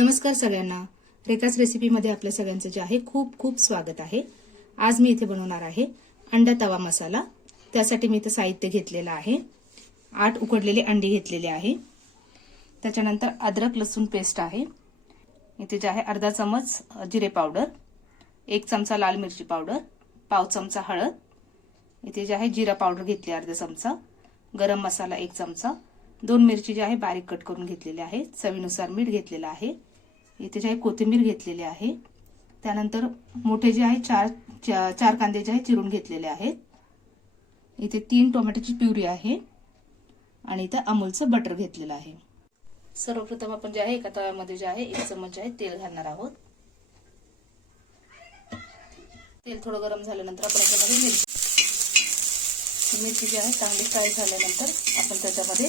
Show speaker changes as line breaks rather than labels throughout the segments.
नमस्कार सगळ्यांना. रेखाच रेसिपीमध्ये आपल्या सगळ्यांचं जे आहे खूप खूप स्वागत आहे. आज मी इथे बनवणार आहे अंडा तवा मसाला. त्यासाठी मी इथं साहित्य घेतलेलं आहे. आठ उकडलेले अंडी घेतलेले आहे. त्याच्यानंतर अद्रक लसूण पेस्ट आहे. इथे जे आहे अर्धा चमच जिरे पावडर एक चमचा लाल मिरची पावडर पाव चमचा हळद. इथे जे आहे जिरा पावडर घेतली अर्धा चमचा गरम मसाला एक चमचा. दोन मिरची जी आहे बारीक कट करून घेतलेली आहे. चवीनुसार मीठ घेतलेलं आहे. इथे जे आहे कोथिंबीर घेतलेली आहे त्यानंतर मोठे जे आहे चार चा- चार कांदे जे आहे चिरून घेतलेले आहेत. इथे तीन टोमॅटोची प्युरी आहे आणि इथे अमूलचं बटर घेतलेलं आहे. सर्वप्रथम आपण जे आहे एका तव्यामध्ये जे आहे एक चमच जे आहे तेल घालणार आहोत. तेल थोडं गरम झाल्यानंतर आपण त्याच्यामध्ये मिरची मिरची जी आहे चांगली फ्राय झाल्यानंतर आपण त्याच्यामध्ये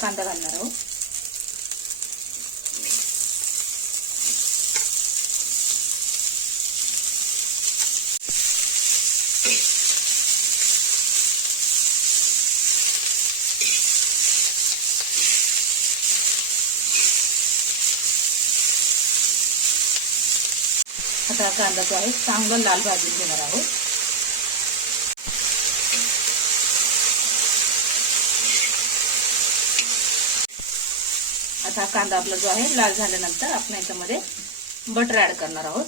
कांदा घालणार आहोत. आता कांदा जो आहे चांगला लाल भाजून घेणार आहोत. आता हा कांदा आपला जो आहे लाल झाल्यानंतर आपण याच्यामध्ये बटर ऍड करणार आहोत.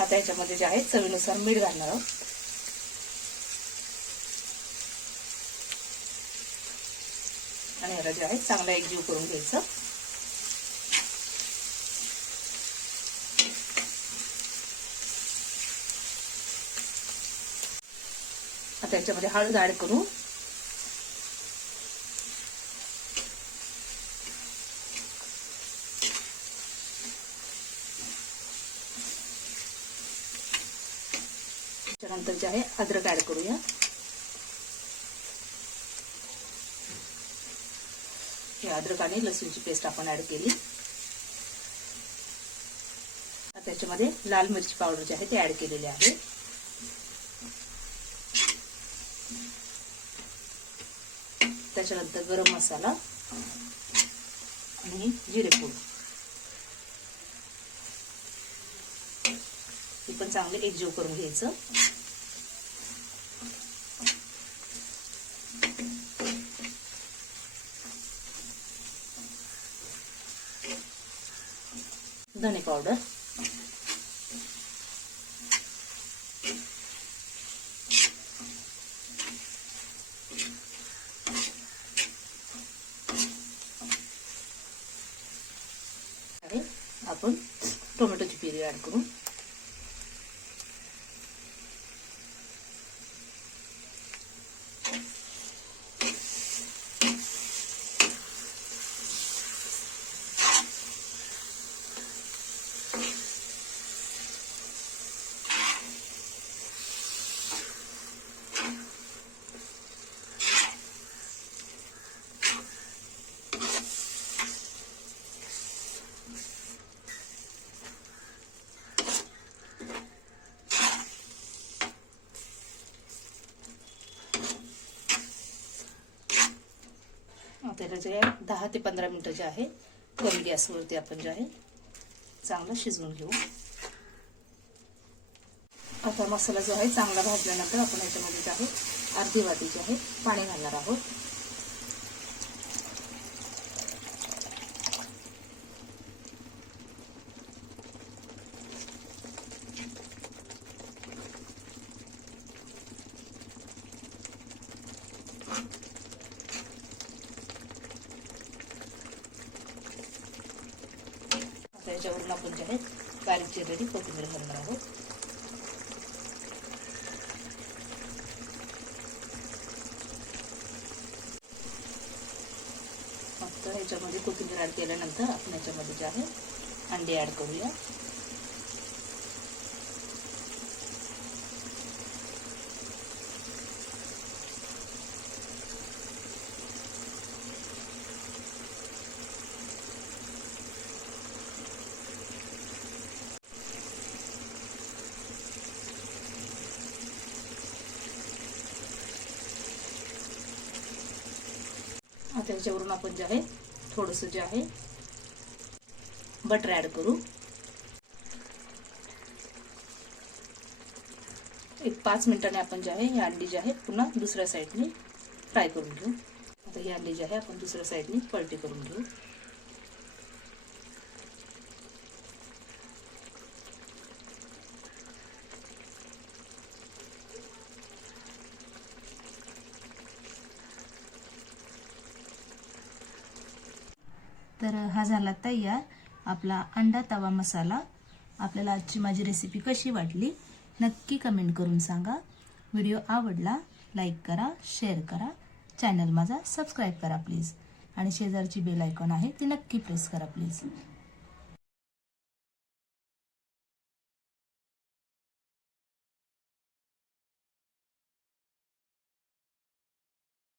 आता याच्यामध्ये जे आहे चवीनुसार मीठ घालणार आहोत. आणि याला जे आहे चांगला एकजीव करून घ्यायचं. आता याच्यामध्ये हळद ऍड करू. त्याच्यानंतर जे आहे अद्रक ऍड करूया. हे अद्रक आणि लसूणची पेस्ट आपण ऍड केली. त्याच्यामध्ये लाल मिरची पावडर जे आहे ते ऍड केलेले आहे. त्याच्यानंतर गरम मसाला आणि जिरेपूड हे पण चांगले एकजीव करून घ्यायचं. धने पावडर आहे आपण टोमॅटोची प्युरी ऍड करू त्याला जे आहे दहा ते पंधरा मिनटं जे आहे कमी गॅसवरती आपण जे आहे चांगलं शिजवून घेऊ. आता मसाला जो आहे चांगला भाजल्यानंतर आपण याच्यामध्ये जे आहे अर्धी वाटी जे आहे पाणी घालणार आहोत. त्याच्यावरून आपण जे आहे बारीक चिरलेली कोथिंबीर घालणार आहोत. फक्त ह्याच्यामध्ये कोथिंबीर ऍड केल्यानंतर आपण याच्यामध्ये जे आहे अंडी ऍड करूया. आता त्याच्यावरून आपण जे आहे थोडस जे आहे बटर ऍड करू. एक पाच मिनिटाने आपण जे आहे ही अंडी जी आहे पुन्हा दुसऱ्या साईडने फ्राय करून घेऊ. आता ही अंडी जी आहे आपण दुसऱ्या साईडने पलटी करून घेऊ. तर हा झाला तयार. आपला अंडा तवा मसाला. आपल्याला आजची माझी रेसिपी कशी वाटली नक्की कमेंट करून सांगा. व्हिडिओ आवडला लाईक करा शेअर करा. चॅनल माझा सबस्क्राईब करा प्लीज आणि शेजारची बेल आयकॉन आहे ती नक्की प्रेस करा प्लीज